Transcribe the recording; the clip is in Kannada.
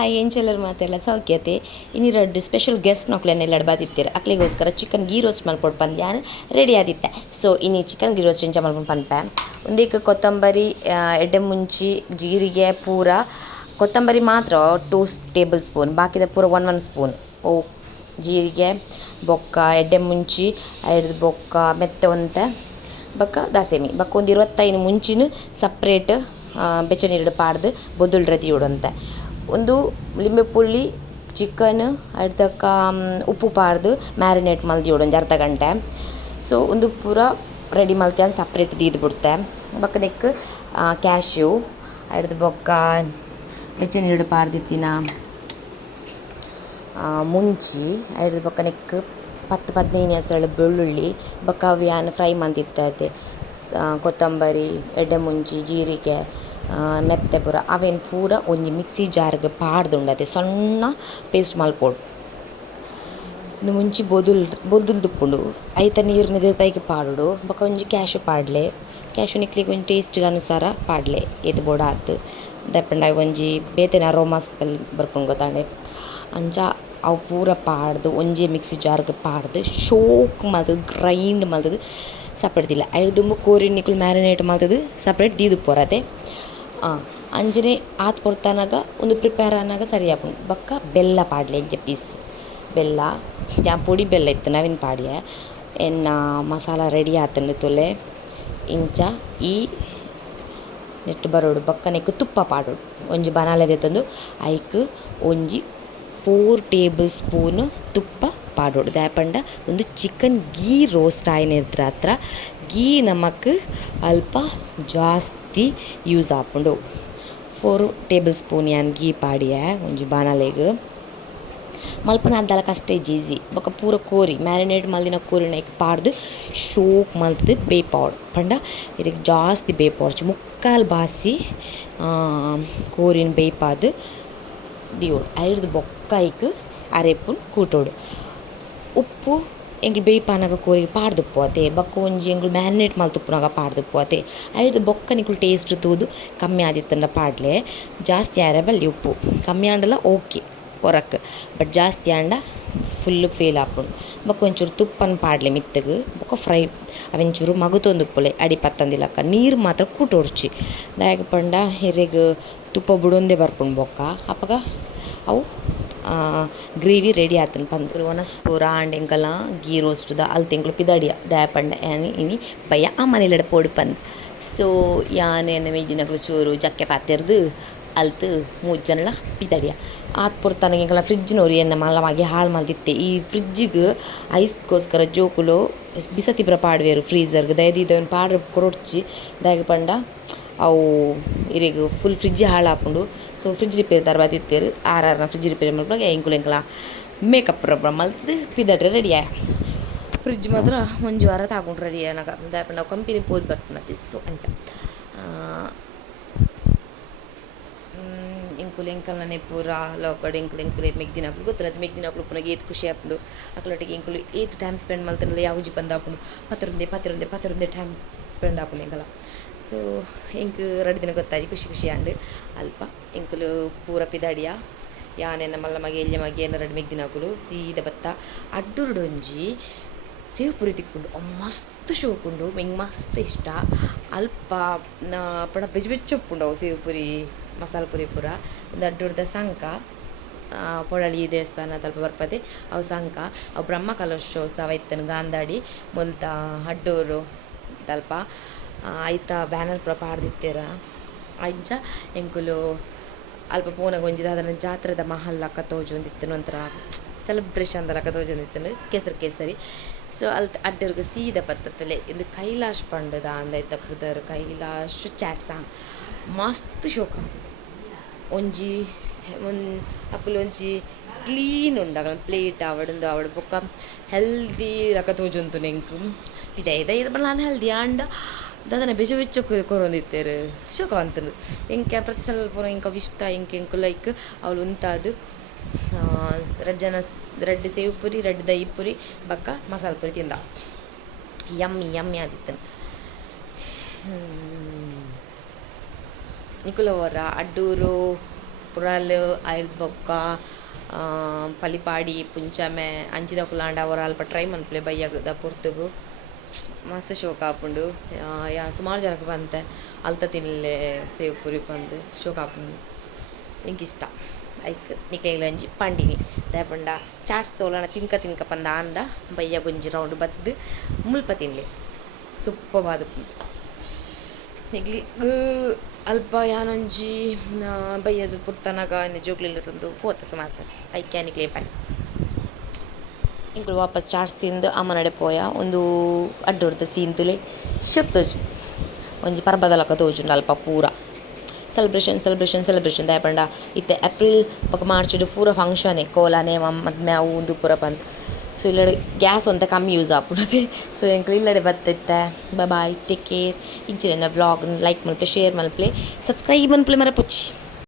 ಹಾಯ್ ಎಂಚೆಲ್ಲರು ಮಾತೆಲ್ಲ ಸೌಖ್ಯತೆ ಇನ್ನು ಎರಡು ಸ್ಪೆಷಲ್ ಗೆಸ್ಟ್ ನಕ್ಲೆನೆಲ್ಲ ಬಾದಿತ್ತೀರ ಅಕ್ಲಿಗೋಸ್ಕರ ಚಿಕನ್ ಗೀ ರೋಸ್ಟ್ ಮಲ್ಪೊಡು ಪಂದು ನಾನು ರೆಡಿ ಆದಿತ್ತೆ. ಸೊ ಇನ್ನು ಚಿಕನ್ ಗೀ ರೋಸ್ಟ್ ಇಂಚ ಮಲ್ಪೊಡು ಪನ್ಪೆ ಒಂದಕ್ಕೆ ಕೊತ್ತಂಬರಿ ಎಡ್ಡೆ ಮುಂಚಿ ಜೀರಿಗೆ ಪೂರ ಕೊತ್ತಂಬರಿ ಮಾತ್ರ 2 ಟೇಬಲ್ ಸ್ಪೂನ್ ಬಾಕಿದ ಪೂರ 1 ಸ್ಪೂನ್ ಓ ಜೀರಿಗೆ ಬೊಕ್ಕ ಎಡ್ಡೆ ಮುಂಚಿ ಐಡ್ದು ಬೊಕ್ಕ ಮೆತ್ತೆ ಒಂತೆ ಬೊಕ್ಕ ದಾಸೆಮಿ ಬೊಕ್ಕ ಒಂದು 25 ಮುಂಚಿನ ಸಪ್ರೇಟ್ ಬೆಚ್ಚ ನೀರು ಪಾಡ್ದು ಬೊದ್ದುಲ್ ರೆಡಿ ಉಡಂತೆ ಒಂದು ಲಿಂಬೆ ಪುಳ್ಳಿ ಚಿಕನ್ ಅಡ್ದಕ್ಕ ಉಪ್ಪು ಪಾಡ್ದು ಮ್ಯಾರಿನೇಟ್ ಮಲ್ದಿ ಉಡೊಂದು ಅರ್ಧ ಗಂಟೆ. ಸೊ ಒಂದು ಪೂರ ರೆಡಿ ಮಲ್ತಿ ಅಂತ ಸಪ್ರೇಟ್ ದೀದು ಬಿಡ್ತೆ ಬೊಕ್ಕ ನೆಕ್ ಕ್ಯಾಶ್ಯೂ ಅಡ್ದು ಬೊಕ್ಕ ಬೆಚ್ಚ ನೀರು ಪಾಡ್ದಿತ್ತಿನ ಮುಂಚಿ ಅಡ್ದು ಬೊಕ್ಕ ನೆಕ್ 10-15 ಹೆಸರು ಬೆಳ್ಳುಳ್ಳಿ ಬೊಕ್ಕ ಅವ್ಯಾನ್ ಫ್ರೈ ಮಂತಿತ್ತೆ ಕೊತ್ತಂಬರಿ ಎಡ್ಡೆ ಮುಂಚಿ ಜೀರಿಗೆ ಮೆತ್ತೆ ಪೂರ ಅವೇನು ಪೂರ ಒಂಜಿ ಮಿಕ್ಸಿ ಜಾರ್ಗೆ ಪಾಡ್ದುಂಡತೆ ಸಣ್ಣ ಪೇಸ್ಟ್ ಮಲ್ಪೊಡು ಇನ್ನು ಮುಂಚಿ ಬೊದ್ದುಲ್ ದುಪ್ಪುಂಡು ಐತ ನೀರು ನಿದೈಗೆ ಪಾಡುಡು ಬೊಕ್ಕ ಒಂಜಿ ಕ್ಯಾಶು ಪಾಡ್ಲೆ ಕ್ಯಾಶು ನಿಕ್ಲಿಗೆ ಒಂಜಿ ಟೇಸ್ಟ್ಗೆ ಅನುಸಾರ ಪಾಡ್ಲೆ ಎದು ಬೋಡ ಆತು ದಪ್ಪಂಡ ಒಂಜಿ ಬೇತೆನ ಅರೋಮಾ ಸ್ಮೆಲ್ ಬರ್ಪುಂಡು ಗೊತ್ತಾಂಡೆ ಅಂಚ ಅವು ಪೂರ ಪಾಡ್ದು ಒಂಜಿ ಮಿಕ್ಸಿ ಜಾರ್ಗೆ ಪಾಡ್ದು ಶೋಕ್ ಮಲ್ತದು ಗ್ರೈಂಡ್ ಮಲ್ತದು ಸಪ್ರೇಟ್ ದಿಲ್ಲ ಐದು ದುಂಬು ಕೋರಿ ನಿಕ್ಕುಲು ಮ್ಯಾರಿನೇಟ್ ಮಲ್ತದು ಸಪ್ರೇಟ್ ದೀದು ಪೋರದೆ ಅಂಜನೆ ಆತ್ ಪೊರ್ತನಾಗ ಒಂದು ಪ್ರಿಪೇರ್ ಆನಾಗ ಸರಿ ಆಪುಂಡು ಬೊಕ್ಕ ಬೆಲ್ಲ ಪಾಡ್ಲೆ ಎಂಚ ಪೀಸ್ ಬೆಲ್ಲ ಪೊಡಿ ಬೆಲ್ಲ ಇತ್ತು ನವಿನ ಪಾಡ್ಯ ಎನ್ನ ಮಸಾಲ ರೆಡಿ ಆತಂಡು ತೊಲೆ ಇಂಚ ಈ ನೆಟ್ಟು ಬರೋಡು ಬೊಕ್ಕ ನೆಕ್ ತುಪ್ಪ ಪಾಡೋಡು ಒಂಜಿ ಬನಾಲೆದೆ ತಂದು ಐಕ್ ಒಂಜಿ 4 ಟೇಬಲ್ ಸ್ಪೂನ್ ತುಪ್ಪ ಪಾಡೋಡು ದಾಯಪಂಡ ಒಂದು ಚಿಕನ್ ಗೀ ರೋಸ್ಟ್ ಆಯ್ನ ಇರ್ತ್ರ ಹತ್ರ ಗೀ ನಮಕ್ ಅಲ್ಪ ಜಾಸ್ತಿ ಯೂಸ್ ಆಪುಂಡು 4 ಟೇಬಲ್ ಸ್ಪೂನ್ ಯಾನ್ ಗೀ ಪಾಡಿಯ ಒಂಜಿ ಬಾಣಲೆಗ್ ಮಲ್ಪನ ಅದ್ದಲ ಕಷ್ಟ ಈಜಿ ಬೊಕ್ಕ ಪೂರ ಕೋರಿ ಮ್ಯಾರಿನೇಟ್ ಮಲ್ದಿನ ಕೋರಿನ ಈಗ ಪಾಡ್ದು ಶೋಕ್ ಮಲ್ತದು ಬೇಯ್ಪಾಡು ಪಂಡ ಇದಕ್ಕೆ ಜಾಸ್ತಿ ಬೇಯ್ಪಾಡ್ಚು ಮುಕ್ಕಾಲು ಬಾಸಿ ಕೋರಿನ ಬೇಯ್ಪಾದು ದಿಯೋಡು ಐಡ್ದು ಬೊಕ್ಕ ಐಕ್ ಅರೆಪುನ್ ಕೂಟೋಡು ಉಪ್ಪು ಎಂಗ್ಳು ಬೇಯ್ಪಾನಾಗ ಕೋರಿಗೆ ಪಾಡ್ದುಪ್ಪು ಅತೆ ಬೊಕ್ಕ ಒಂಜಿ ಎಂಗ್ಳು ಮ್ಯಾರಿನೇಟ್ ಮಲ್ತುಪ್ಪುನಾಗ ಪಾಡ್ದುಪ್ಪು ಅತೆ ಐಡ್ದು ಬೊಕ್ಕ ನಿಕ್ಲು ಟೇಸ್ಟ್ ತೂದು ಕಮ್ಮಿ ಆದಿತ್ತಂಡ ಪಾಡ್ಲೆ ಜಾಸ್ತಿ ಆರೆ ಬಲ್ಲಿ ಉಪ್ಪು ಕಮ್ಮಿ ಆಂಡಲ ಓಕೆ ಹೊರಕ್ಕೆ ಬಟ್ ಜಾಸ್ತಿ ಆಂಡ ಫುಲ್ಲು ಫೇಲ್ ಆಪುಂಡು ಬೊಕ್ಕ ಒಂಚೂರು ತುಪ್ಪನ ಪಾಡ್ಲೆ ಮಿತ್ತಗೆ ಬೊಕ್ಕ ಫ್ರೈ ಅವೆಂಚೂರು ಮಗುತೊಂದುಪ್ಪುಲೆ ಅಡಿ ಪತ್ತಂದಿಲಕ್ಕ ನೀರು ಮಾತ್ರ ಕೂಟೋಡ್ಚಿ ದಾಯಗ ಪಂಡ ಹಿರೆಗ್ ತುಪ್ಪ ಬಿಡೊಂದೇ ಬರ್ಪುಂಡು ಬೊಕ್ಕ ಅಪ್ಪಗ ಅವು ಗ್ರೇವಿ ರೆಡಿ ಆತನ ಪಂದ್ ಒನಸ್ ಪೂರ ಆಂಡ್ ಎಂಕಲ ಗೀ ರೋಸ್ಟ್ದ ಅಲ್ತೆಂಕ್ಲು ಪಿದಾಡಿಯ ದಾಯಪಂಡ ಇನಿ ಬಯ್ಯ ಆ ಮನೆಲಡ ಪೋಡು ಪಂದ್. ಸೊ ಯಾನೇನು ಮೇಜಿನಕ್ಲು ಚೂರು ಜಕ್ಕೆ ಪಾತೆರ್ದು ಅಲ್ತು 3 ಜನಲ ಪಿದಾಡಿಯ ಆತ್ ಪೊರ್ತನಗ ಎಂಕಲ ಫ್ರಿಜ್ಜಿನವ್ರು ಎನ್ನ ಮಲ್ಲವಾಗಿ ಹಾಳು ಮಲ್ದಿತ್ತೆ ಈ ಫ್ರಿಜ್ಜಿಗೆ ಐಸ್ಗೋಸ್ಕರ ಜೋಕುಲು ಬಿಸತಿಪ್ರ ಪಾಡ್ವೇರು ಫ್ರೀಝರ್ಗೆ ದಯದಿ ಇದನ್ನು ಪಾಡ್ರೆ ಕೊರೊಡ್ಚಿ ದಾಯಗ ಪಂಡ ಅವು ಇರೆಗ್ ಫುಲ್ ಫ್ರಿಜ್ಜಿ ಹಾಳಾಪುಂಡು. ಸೊ ಫ್ರಿಜ್ ರಿಪೇರ್ ತರ್ಬಾತಿತ್ತೇರು ಆರಾರ್ನ ಫ್ರಿಜ್ ರಿಪೇರಿ ಮಲ್ಪನಾಗ ಎಂಕುಲು ಮೇಕಪ್ ರಬ್ಬ ಮಲ್ತದು ಪಿದಾಡ್ರೆ ರೆಡಿಯ ಫ್ರಿಜ್ ಮಾತ್ರ ಒಂಜಿ ವಾರ ತಾಕೊಂಡು ರೆಡಿ ಆನಾಗ ದಾಯಪಂಡ ನಾವು ಕಂಪನಿ ಪೋದು ಬರ್ಪುನತಿ. ಸೊ ಅಂಚ ಎಂಕುಲು ಎಂಕಲ್ನೇ ಪೂರ ಲೋಕಡ್ ಎಂಕುಲೆ ಮೆಗ್ದಿನಾಕ್ಲು ಗೊತ್ತಿಲ್ಲ ಮೆಗ್ದಿನಾಕ್ಲು ಪುನಃ ಏತ್ ಖುಷಿ ಆಪುಂಡು ಅಕ್ಲೊಟ್ಟಿಗೆ ಎಂಕುಲು ಏತ್ ಟೈಮ್ ಸ್ಪೆಂಡ್ ಮಲ್ತನಲ್ಲ ಯಾವುಜಿ ಬಂದು ಆಪುಂಡು ಪತ್ತರೊಂದೆ ಟೈಮ್ ಸ್ಪೆಂಡ್ ಆಪುಂಡು ಎಂಕಲ. ಸೊ ಎಂಕ್ ರಡ್ಡು ದಿನ ಗೊತ್ತಾಜಿ ಖುಷಿ ಆಂಡ್ ಅಲ್ಪ ಎಂಕುಲು ಪೂರ ಪಿದಾಡಿಯ ಯಾನೆನ್ನ ಮಲ್ಲ ಮಗೆ ಎಲ್ಯ ಮಗೆ ಏನ ರಡ್ಡು ಮೆಗ್ದಿನಾಕುಲು ಸೀದ ಬತ್ತ ಅಡ್ಡುರುಡೊಂಜಿ ಸೇವ್ ಪುರಿ ತಿಕ್ಕೊಂಡು ಮಸ್ತ್ ಶೋಕುಂಡು ಮೆಂಗ್ ಮಸ್ತ್ ಇಷ್ಟ ಅಲ್ಪ ಪಣ ಬೆಚ್ಚೊಪ್ಪುಂಡು ಅವು ಸೇವ್ ಪುರಿ ಮಸಾಲ ಪುರಿ ಪೂರ ಒಂದು ಅಡ್ಡುರ್ದ ಸಂಕ ಪೊಳಲಿ ದೇವಸ್ಥಾನ ತಲ್ಪ ಬರ್ಪದೆ ಅವು ಸಂಕ ಅವು ಬ್ರಹ್ಮ ಕಲಶೋತ್ಸವ ಇತ್ತನು ಗಾಂಧಾಡಿ ಮೊಲ್ತ ಅಡ್ಡೂರು ತಲ್ಪ ಐತ ಬ್ಯಾನರ್ ಪೂರ ಪಾಡ್ದಿತ್ತೇರ ಅಂಚ ಎಂಕುಲು ಅಲ್ಪ ಪೋನಾಗ ಒಂಜಿ ದಾದನ ಜಾತ್ರೆದ ಮಹಲ್ ಲಕ್ಕ ತೋಜೊಂದಿತ್ತನು ಒಂಥರ ಸೆಲೆಬ್ರೇಷನ್ದ ಲಕ್ಕ ತೋಜೊಂದಿತ್ತನು ಕೇಸರಿ. ಸೊ ಅಲ್ಲಿ ಅಡ್ಡರ್ಗೆ ಸೀದ ಬತ್ತಲೆ ಇಂದು ಕೈಲಾಶ್ ಪಂಡದ ಅಂದೈತ ಪುದರ್ ಕೈಲಾಶ್ ಚಾಟ್ಸ ಮಸ್ತ್ ಶೋಕ ಒಂಜಿ ಅಕ್ಕುಲು ಒಂಜಿ ಕ್ಲೀನ್ ಉಂಡಾಗ ಪ್ಲೇಟ್ ಆವಡು ಬೊಕ್ಕ ಹೆಲ್ದಿ ಲಕ್ಕ ತೋಜೊಂತು ನೆಂಕು ಇದು ಬಲ್ಲ ನಾನು ಹೆಲ್ದಿ ಆಂಡ ದಾದನ ಬೆಚ್ಚ ಕೊರೊಂದಿತ್ತೇರು ಶೋಕ ಅಂತನು ಎಂಕೆ ಪ್ರತಿ ಸಲ ಪೂರ ಇಂಕ ಇಷ್ಟ ಎಂಕು ಲೈಕ್ ಅವಳು ಉಂತಾದು ರಡ್ಡು ಸೇವ್ ಪುರಿ ರಡ್ಡು ದಹಿ ಪುರಿ ಬಕ್ಕ ಮಸಾಲ ಪುರಿ ತಿಂದ ಯಮ್ಮಿ ಆದಿತ್ತನು. ನಿಕುಲವರ ಅಡ್ಡೂರು ಪುರಾಲ್ ಆಯ್ದು ಬೊಕ್ಕ ಪಲಿಪಾಡಿ ಪುಂಚಮೆ ಅಂಚಿದ ಕುಲಾಂಡ ಅವರ ಅಲ್ಪ ಟ್ರೈ ಮನ್ಪುಲೆ ಬಯ್ಯಗದ ಪೊರ್ತುಗು ಮಸ್ತ್ ಶೋಕ ಆಪುಂಡು ಸುಮಾರು ಜನಕ್ಕೆ ಬಂತೆ ಅಲ್ತ ತಿನ್ಲೆ ಸೇವ್ ಪುರಿ ಬಂದು ಶೋಕ ಆಪುಂಡು ಇಂಕ್ ಇಷ್ಟ ಐಕ್ ನಿಕೈಲಂಜಿ ಪಂಡಿನಿ ದಾಯಪಂಡ ಚಾಟ್ಸ್ ತೋಲನ ತಿನ್ಕ ಪಂದ ಆಂಡ ಬಯ್ಯ ಗೊಂಜಿ ರೌಂಡ್ ಬತ್ತದು ಮುಲ್ಪ ತಿನ್ಲೆ ಸುಪ್ಪ ಬಾದುಪು ನಿಗ್ಲಿ ಅಲ್ಪ ಯಾನೊಂಜಿ ಬಯ್ಯದು ಪುರ್ತನಗ ಜೋಕ್ಲಿಲ್ಲ ತಂದು ಪೋತ ಸುಮಾರು ಸತಿ ಐಕ್ಯ ನಿಕ್ಲೆ ಪನಿ ಇಂಕುಲು ವಾಪಸ್ ಚಾಟ್ಸ್ ತಿಂದು ಅಮ್ಮ ನಡೆ ಪೋಯ ಒಂದು ಅಡ್ಡೊಡ್ದ ಸೀನ್ತುಲೆ ಶೋಕ್ ತೋಜು ಒಂಜಿ ಪರ್ಬದಲಕ ತೋಜುಂಡು ಅಲ್ಪ ಪೂರ ಸೆಲೆಬ್ರೇಷನ್ ದಾಯಪಂಡ ಇತ್ತೆ ಏಪ್ರಿಲ್ ಬೊಕ ಮಾರ್ಚ್ಡ್ ಪೂರ ಫಂಕ್ಷನ್ ಕೋಲಾನೆ ಮದ್ಮೆ ಅವು ಉಂದು ಪೂರ ಬಂದು ಸೊ ಇಲ್ಲಡೆ ಗ್ಯಾಸ್ ಒಂತ ಕಮ್ಮಿ ಯೂಸ್ ಆಪುಂಡು ಸೊ ಎಂಕ್ಲು ಇಲ್ಲಡೆ ಬತ್ತಿತ್ತೆ ಬಾಯ್ ಟೇಕ್ ಕೇರ್ ಇಂಚಿನ vlog like Malpe share Malpe subscribe Malpe ಮರ ಪುಚ್ಚಿ.